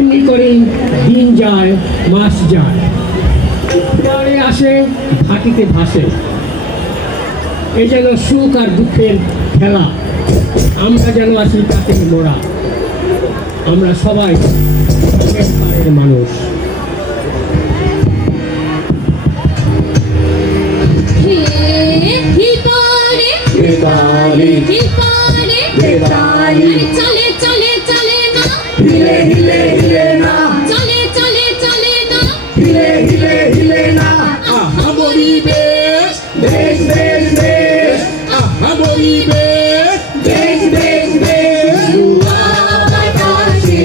এমনি করেই দিন যায়, মাস যায়, পরে আসে ঘাটিতে ভাসে। এ যেন সুখ আর দুঃখের খেলা, আমরা যেন আছি তাতে মোড়া। আমরা সবাই এর মানুষ। চলে চলে চলে না, हिले हिले हिले ना, চলে চলে চলে না, हिले हिले हिले ना। আহামরি বেশ, देश देश देश, আহামরি বেশ, देश देश देश। युवा बताशे,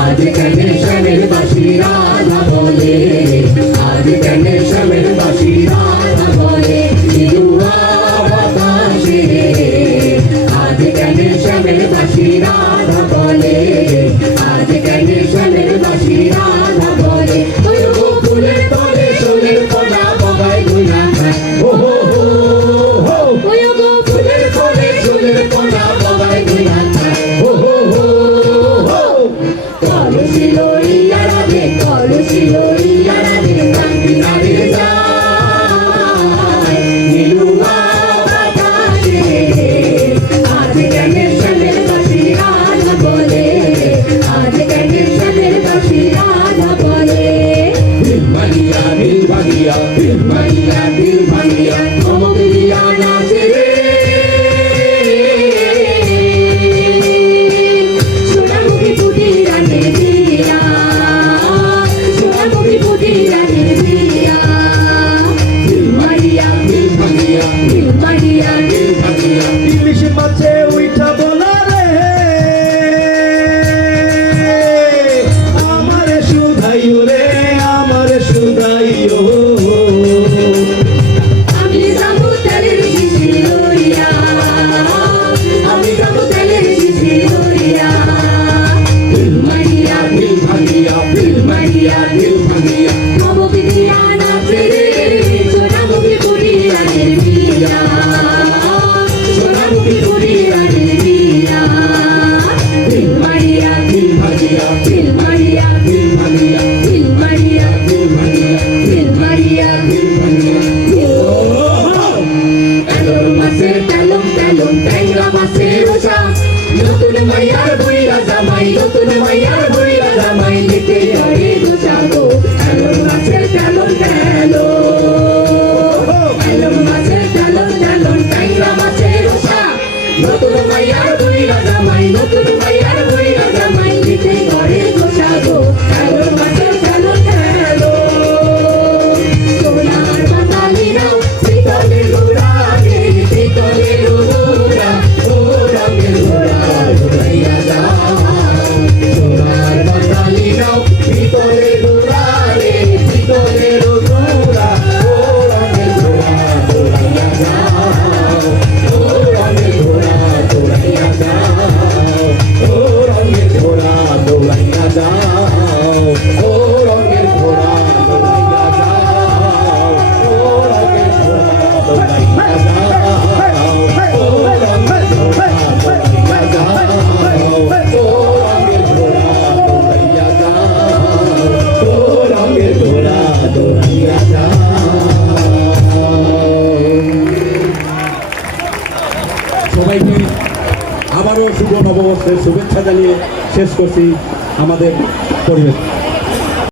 आज कने शमेर बशीरा न बोले, आज कने शमेर बशीरा न बोले। युवा बताशे, आज कने शमेर बशीरा न बोले, आज कने शमेर बशीरा न बोले। ओय गो फुलेर तले सोलेर कोना बगाय गुना खाय, ओ हो हो हो। ओय गो फुलेर तले सोलेर कोना बगाय गुना खाय, ओ हो हो हो। কলসি লইয়া রাধে, কলসি লইয়া রাধে, কান্দি রাধে যায়। নীলুমা বাতাসে, আজ কেনে শমের বশিরা ন বলে, আজ কেনে শমের বশিরা ন বলে। দিল ভাঙিয়া দিল ভাঙিয়া দিল ভাঙিয়া দিল ভাঙিয়া চমক দিয়া নাচে রে। সোনামুখী ফুটি রানে দিয়া, সোনামুখী ফুটি রানে দিয়া। দিল ভাঙিয়া দিল ভাঙিয়া দিল ভাঙিয়া দিল ভাঙিয়া। ইলিশ মাছে উইঠা বলা রে, আমারে সুধাইও রে, আমারে সুধাইও। আমি যাবো তেলের শিশি লইয়া, আমি যাবো তেলের শিশি লইয়া। দিল ভাঙিয়া দিল ভাঙিয়া দিল ভাঙিয়া দিল ভাঙিয়া চমক দিয়া নাচে রে। সোনামুখী ফুটি রানে দিয়া, সোনামুখী ফুটি রানে দিয়া। দিল ভাঙিয়া দিল ভাঙিয়া দিল ভাঙিয়া দিল ভাঙিয়া দিল ভাঙিয়া দিল ভাঙিয়া দিল ভাঙিয়া দিল ভাঙিয়া। তেলর মাছের তেলম তেলম ট্যাংরা মাছের ওষা, নতুন মাইয়ার বইরা জামাই, নতুন মাইয়ার বইরা জামাই, নিতে আরে দোষা গো। তেলর মাছের তেলম তেলম, তেলম মাছের তেলম তেলম ট্যাংরা মাছের ওষা, নতুন মাইয়ার বইরা জামাই, নতুন মাইয়ার বইরা জামাই, নিতে আরে দোষা গো। তেলর মাছের তেলম তেলম। সোনার বাতালিরাও শীতলের ঘোড়া রে, শীতলের ঘোড়া, ও রঙের ঘোড়া দৌড়াইয়া যাও। সোনার বাতালিরাও শীতলের ঘোড়া রে, শীতলের ঘোড়া, ও রঙের ঘোড়া দৌড়াইয়া যাও। ও রঙের ঘোড়া দৌড়াইয়া যাও, ও রঙের ঘোড়া দৌড়াইয়া যাও, ও রঙের ঘোড়া দৌড়াইয়া যাও, ও রঙের ঘোড়া দৌড়াইয়া যাও, ও রঙের ঘোড়া দৌড়াইয়া যাও, ও রঙের ঘোড়া দৌড়াইয়া যাও, ও রঙের ঘোড়া দৌড়াইয়া যাও। সবাইকে আবারও শুভ নববর্ষের শুভেচ্ছা জানিয়ে শেষ করছি আমাদের পরিবেশ।